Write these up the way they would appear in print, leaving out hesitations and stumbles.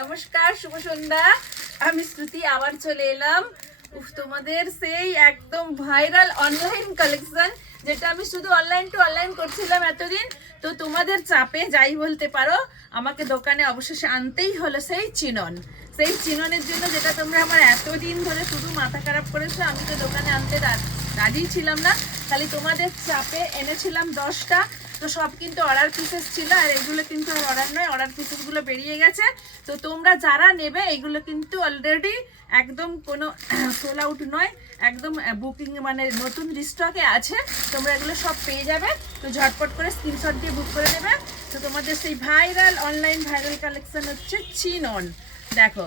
নমস্কার, শুভ সন্ধ্যা। আমি শ্রুতি আবার চলে এলাম তোমাদের সেই একদম ভাইরাল অনলাইন কালেকশন, যেটা আমি শুধু অনলাইন টু অনলাইন করছিলাম এতদিন। তো তোমাদের চাপে যাই বলতে পারো, আমাকে দোকানে অবশেষে আনতেই হলো সেই চিনন। সেই চিননের জন্য যেটা তোমরা আমার এতদিন ধরে শুধু মাথা খারাপ করেছো, আমি তো দোকানে আনতে রাজি ছিলাম না, খালি তোমাদের চাপে এনেছিলাম 10টা। তো সব কিন্তু অর্ডার পিসেস ছিল, আর এগুলো কিন্তু অর্ডার নয়, অর্ডার পিসেসগুলো বেরিয়ে গেছে। তো তোমরা যারা নেবে এগুলো কিন্তু অলরেডি একদম কোনো সোল আউট নয়, একদম বুকিং মানে নতুন রিস্টকে আছে। তোমরা এগুলো সব পেয়ে যাবে, তো ঝটপট করে স্ক্রিনশট দিয়ে বুক করে নেবে। তো তোমাদের সেই ভাইরাল অনলাইন ভাইরাল কালেকশন হচ্ছে চিনন। দেখো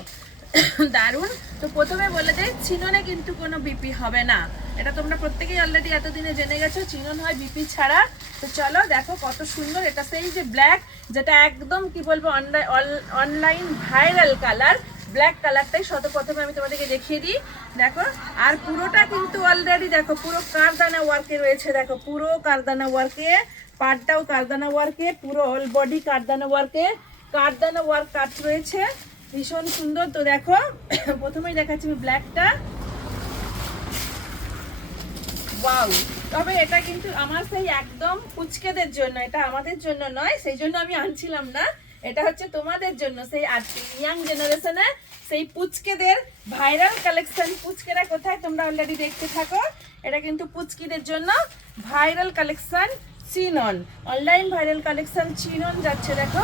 দারুণ। তো প্রথমে বলে দেয়, চিননে কিন্তু কোনো বিপি হবে না, এটা তোমরা প্রত্যেকেই অলরেডি এতদিনে জেনে গেছো। চিনন হয় বিপি ছাড়া। তো চলো দেখো কত সুন্দর, এটা সেই যে ব্ল্যাক, যেটা একদম কি বলবো অনলাইন ভাইরাল কালার, ব্ল্যাক কালারটাই প্রথমে আমি তোমাদেরকে দেখিয়ে দিই। দেখো, আর পুরোটা কিন্তু অলরেডি দেখো পুরো কারদানা ওয়ার্কে রয়েছে। দেখো পুরো কারদানা ওয়ার্কে, পাড়টাও কারদানা ওয়ার্কে, পুরো অল বডি কারদানা ওয়ার্কে, কারদানা ওয়ার্ক কাজ রয়েছে, ভীষণ সুন্দর। তো দেখো প্রথমেই দেখাচ্ছি আমি ব্ল্যাকটা। ওয়াও! তবে এটা কিন্তু আমার সেই একদম পুচকেদের জন্য, এটা আমাদের জন্য নয়, সেই জন্য আমি আনছিলাম না। এটা হচ্ছে তোমাদের জন্য, সেই ইয়াং জেনারেশনে সেই পুচকেদের ভাইরাল কালেকশন। পুচকেরা কোথায় তোমরা অলরেডি দেখতে থাকো। এটা কিন্তু পুচকিদের জন্য viral collection chinon, online viral collection chinon যাচ্ছে। দেখো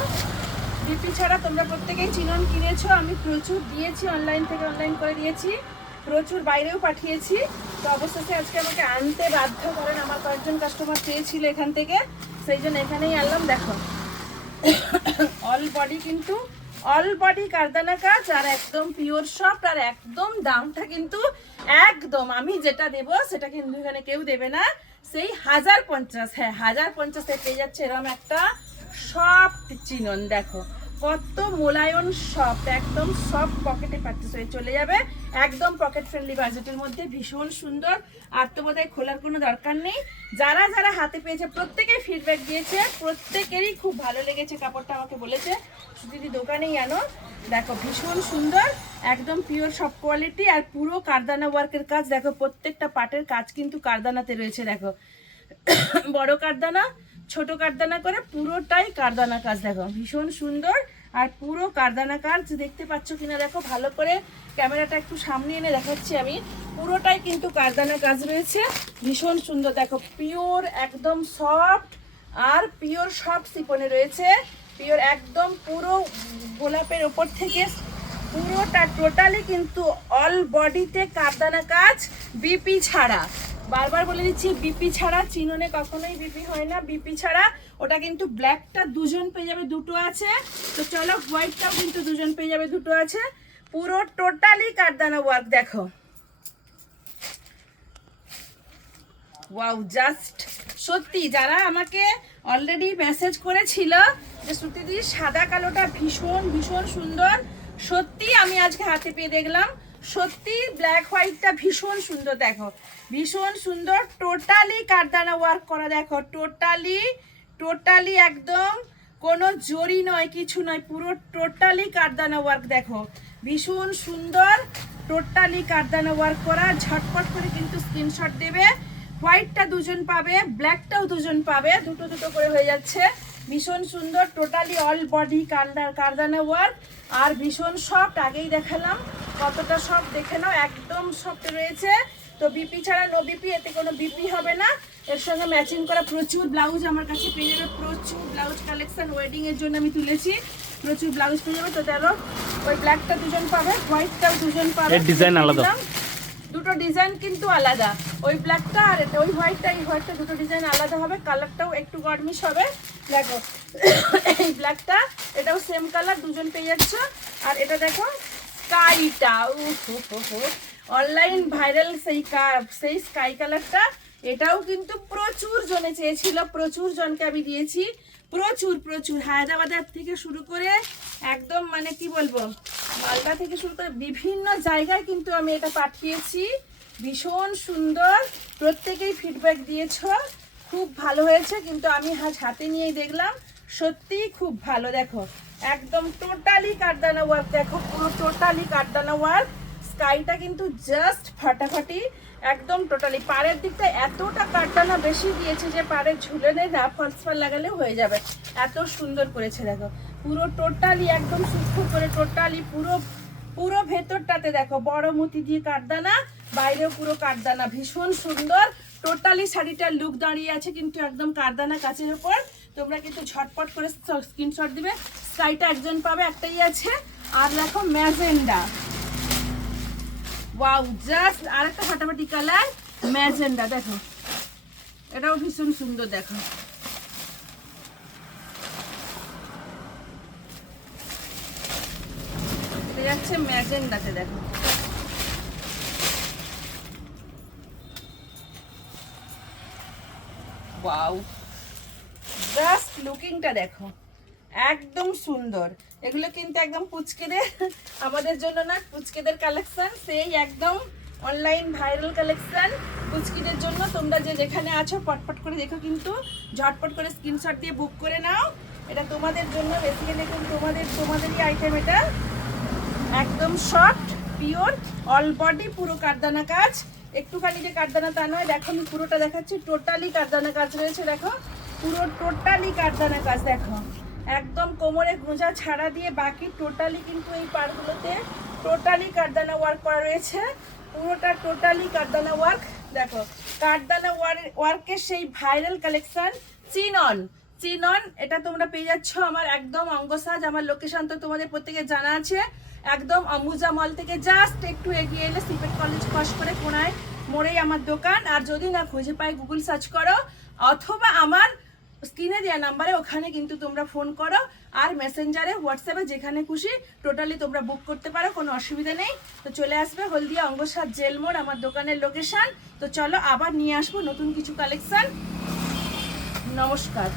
বিপি ছাড়া তোমরা প্রত্যেকেই চিনন কিনেছো, আমি প্রচুর দিয়েছি, অনলাইন থেকে অনলাইন করে দিয়েছি, প্রচুর বাইরেও পাঠিয়েছি। তো অবশেষে আজকে আমাকে আনতে বাধ্য করেন, আমার কয়েকজন কাস্টমার চেয়েছিল এখান থেকে, সেই জন্য এখানেই আনলাম। দেখো অল বডি কিন্তু অল বডি কারদানা কাজ, আর একদম পিওর সফট, আর একদম দামটা কিন্তু একদম আমি যেটা দেব সেটা কিন্তু এখানে কেউ দেবে না, সেই 1050। হ্যাঁ 1050-এ পেয়ে যাচ্ছে এরকম একটা সফট চিনন। দেখো কত মোলায়ন সফট, একদম সফট, পকেটে প্র্যাকটিস হয়ে চলে যাবে, একদম পকেট ফ্রেন্ডলি বাজেটের মধ্যে, ভীষণ সুন্দর। আর তো বোধহয় খোলার কোনো দরকার নেই। যারা যারা হাতে পেয়েছে প্রত্যেকেই ফিডব্যাক দিয়েছে, প্রত্যেকেরই খুব ভালো লেগেছে কাপড়টা, আমাকে বলেছে দিদি দোকানেই আনো। দেখো ভীষণ সুন্দর, একদম পিওর সব কোয়ালিটি, আর পুরো কারদানা ওয়ার্কের কাজ। দেখো প্রত্যেকটা পাটের কাজ কিন্তু কারদানাতে রয়েছে। দেখো বড় কারদানা, ছোট কারদানা করে পুরোটাই কারদানা কাজ। দেখো ভীষণ সুন্দর, আর পুরো কারদানা কাজ দেখতে পাচ্ছ কিনা দেখো ভালো করে, ক্যামেরাটা একটু সামনে এনে দেখাচ্ছি আমি। পুরোটাই কিন্তু কারদানা কাজ রয়েছে, ভীষণ সুন্দর। দেখো পিওর একদম সফট, আর পিওর সফট সিপনে রয়েছে, পিওর একদম পুরো গোলাপের ওপর থেকে পুরোটা টোটালি কিন্তু অল বডিতে কারদানা কাজ, বিপি ছাড়া। বারবার বলে দিচ্ছি, বিপি ছাড়া চিননে কখনোই বিপি হয় না, বিপি ছাড়া। ওটা কিন্তু ব্ল্যাকটা দুজন পেয়ে যাবে, দুটো আছে। তো চলো হোয়াইটটাও কিন্তু দুজন পেয়ে যাবে, দুটো আছে। পুরো টোটালি কারদানা ওয়ার্ক। দেখো ওয়াও, জাস্ট সত্যি যারা আমাকে অলরেডি মেসেজ করেছিল যে শ্রুতিদি সাদা কালোটা ভীষণ ভীষণ সুন্দর, সত্যি আমি আজকে হাতে পেয়ে দেখলাম, সত্যি ব্ল্যাক হোয়াইটটা ভীষণ সুন্দর। দেখো ভীষণ সুন্দর, টোটালি কারদানা ওয়ার্ক করা। দেখো টোটালি একদম কোনো জরি নয়, কিছু নয়, পুরো টোটালি কারদানা ওয়ার্ক। দেখো ভীষণ সুন্দর, টোটালি কারদানা ওয়ার্ক করা। ঝটপট করে কিন্তু স্ক্রিনশট দেবে। হোয়াইটটা দুজন পাবে, ব্ল্যাকটাও দুজন পাবে, দুটো দুটো করে হয়ে যাচ্ছে। ভীষণ সুন্দর, টোটালি অল বডি কারদানা ওয়ার্ক, আর ভীষণ সফট। আগেই দেখালাম কতটা সফট, দেখে নাও, একদম সফট রয়েছে। তো বিপি ছাড়া নো বিপি, এতে কোনো বিপি হবে না। এর সঙ্গে ম্যাচিং করা প্রচুর ব্লাউজ আমার কাছে পেয়ে যাবে, প্রচুর ব্লাউজ কালেকশন ওয়েডিং এর জন্য আমি তুলেছি, প্রচুর ব্লাউজ পেয়ে যাবে। তো দেখো ওই ব্ল্যাকটা দুজন পাবে, হোয়াইটটাও দুজন পাবে, ডিজাইন আলাদা, দুটো ডিজাইন কিন্তু আলাদা, ওই ব্ল্যাকটা আর ওই হোয়াইটটা, এই হোয়াইটটা দুটো ডিজাইন আলাদা হবে, কালারটাও একটু গরমিশ হবে। দেখো এই ব্ল্যাকটা, এটাও সেম কালার, দুজন পেয়ে যাচ্ছে। আর এটা দেখো স্কাইটা, অনলাইন ভাইরাল সেই স্কাই কালারটা, এটাও কিন্তু প্রচুর জনে চেয়েছিল, প্রচুর জনকে আমি দিয়েছি, প্রচুর হায়দ্রাবাদের থেকে শুরু করে একদম মানে কি বলবো মালদা থেকে শুরু করে বিভিন্ন জায়গায় কিন্তু আমি এটা পাঠিয়েছি। ভীষণ সুন্দর, প্রত্যেকেই ফিডব্যাক দিয়েছো, খুব ভালো হয়েছে। কিন্তু আমি হাতে নিয়েই দেখলাম সত্যি খুব ভালো। দেখো একদম টোটালি কাঠদানা ওয়ার্ক, দেখো পুরো টোটালি কাঠদানা ওয়ার্ক। স্কাইটা কিন্তু জাস্ট ফাটাফাটি একদম টোটালি। পাড়ের দিকটা এতটা কাঠদানা বেশি দিয়েছে যে পাড়ে ঝুলে নেই না, ফলস ফল লাগালেও হয়ে যাবে, এত সুন্দর করেছে। দেখো পুরো টোটালি একদম সূক্ষ্ম করে টোটালি পুরো পুরো ভেতরটাতে দেখো বড় মুতি দিয়ে কাঠদানা, বাইরেও পুরো কাঠদানা, ভীষণ সুন্দর। টোটালি শাড়িটার লুক দাঁড়িয়ে আছে কিন্তু একদম কাঠদানা কাচের উপর। তোমরা কিন্তু ঝটপট করে স্ক্রিনশট দিবে। স্কাইটা একজন পাবে, একটাই আছে। আর দেখো ম্যাজেন্ডা, ওয়াও জাস্ট আরেকটা ফাটাফাটি কালার ম্যাজেন্ডা, দেখো এটাও ভীষণ সুন্দর। দেখো এটা যাচ্ছে ম্যাজেন্ডাতে, দেখো ওয়াও জাস্ট লুকিংটা দেখো একদম সুন্দর। এগুলো কিন্তু একদম পুচকেদের, আমাদের জন্য না, পুচকেদের কালেকশন, সেই একদম অনলাইন ভাইরাল কালেকশন পুচকিদের জন্য। তোমরা যে যেখানে আছো পটপট করে দেখো, কিন্তু ঝটপট করে স্ক্রিনশট দিয়ে বুক করে নাও। এটা তোমাদের জন্য বেসিক্যালি তোমাদেরই আইটেম। এটা একদম সফট পিওর অল বডি পুরো কাঠদানা কাজ, একটুখানি যে কাঠদানা তা নয়। দেখো আমি পুরোটা দেখাচ্ছি, টোটালি কাঠদানা কাজ রয়েছে। দেখো পুরো টোটালি কাঠদানা কাজ, দেখো একদম কোমরে গোঁজা ছাড়া দিয়ে বাকি টোটালি কিন্তু এই পাড়গুলোতে টোটালি কাঠদানা ওয়ার্ক করা রয়েছে, পুরোটা টোটালি কাঠদানা ওয়ার্ক। দেখো কাঠদানা ওয়ার্কের সেই ভাইরাল কালেকশন চিনন, চিনন এটা তোমরা পেয়ে যাচ্ছ আমার একদম অঙ্গসাজ। আমার লোকেশন তো তোমাদের প্রত্যেকের জানা আছে, একদম অম্বুজা মল থেকে জাস্ট একটু এগিয়ে এলে সিপেট কলেজ ক্রস করে কোনায় মোড়েই আমার দোকান। আর যদি না খুঁজে পাই গুগল সার্চ করো, অথবা আমার স্ক্রিনে দেওয়া নাম্বারে ওখানে কিন্তু তোমরা ফোন করো, আর মেসেঞ্জারে হোয়াটসঅ্যাপে যেখানে খুশি টোটালি তোমরা বুক করতে পারো, কোনো অসুবিধা নেই। তো চলে আসবে হলদিয়া অঙ্গসাজ জেল মোড় আমার দোকানের লোকেশন। তো চলো আবার নিয়ে আসবো নতুন কিছু কালেকশন। নমস্কার।